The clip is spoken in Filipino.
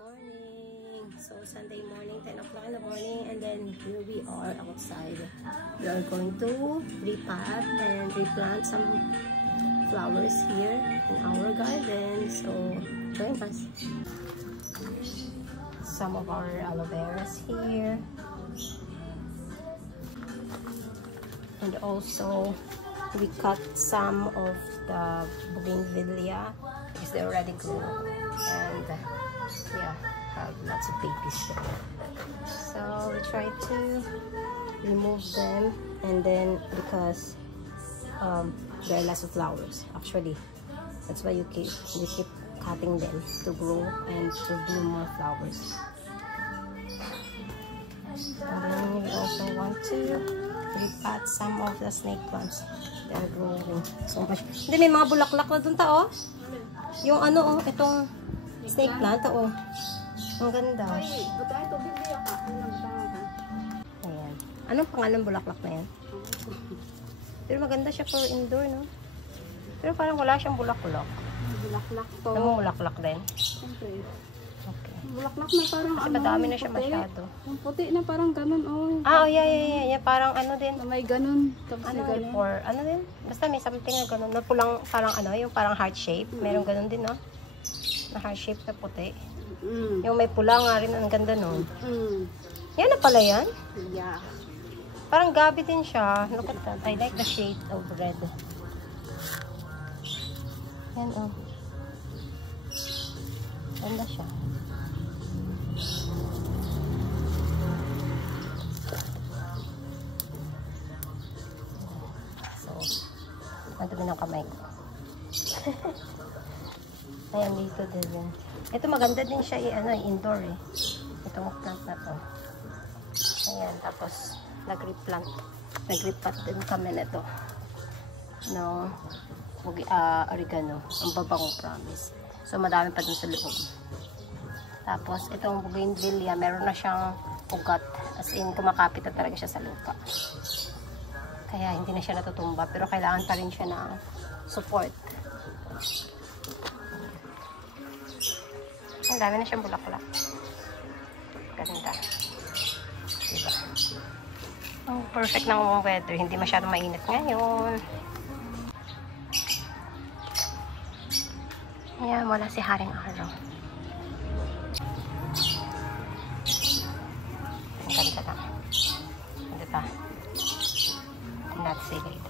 morning. So Sunday morning, 10 o'clock in the morning, and then here we are outside. We are going to repot and replant some flowers here in our garden. So join us. Some of our aloe veras here, and also we cut some of the bougainvillea because they already grew, and yeah, have lots of babies there. So we try to remove them, and then because there are lots of flowers, actually that's why you keep cutting them to grow and to bloom more flowers. And then we also want to repot some of the snake plants. They are growing so much. Hindi, may mga bulaklak na dun ta, oh. Yung ano, oh, itong snake plant, oh. Ang ganda. Ayan. Anong pangalan bulaklak na yan? Pero maganda siya for indoor, no? Pero parang wala siyang bulaklak. Bulaklak to. Namumulaklak din? Siyempre. Okay. Bulaklak na parang kasi ano. madami na siya puti. masyado. Yung puti na parang ganun, oh. Ah, oh, yeah. Parang ano din. Na may ganun. Ano, ano din? Basta may something na ganun. Na pulang, parang ano, yung parang heart shape. Merong ganun din, no? Na heart shape na puti. Yung may pula nga rin, ang ganda, no? Yan na pala yan? Yeah. Parang gabi din siya. Look at that. I like the shade of red. Yan, oh. Ganda siya. So, madumi ng kamay ko. Ayan, dito din. Ito maganda din siya indoor eh. Itong plant na to. Ayan, tapos nag-replant. Nag-repot din kami na to. No, oregano. Ang babango, promise. So, madami pa dun sa loob. Tapos, itong bougainvillea, meron na siyang ugat. As in, kumakapit na talaga siya sa lupa. Kaya, hindi na siya natutumba. Pero, kailangan pa rin siya ng support. Ang dami na siyang bulaklak. Ganda. Diba? Oh, perfect ng weather. Hindi masyadong mainit ngayon. Ayan, wala si Haring Araw. Ang ganda lang. Diba? And that's it.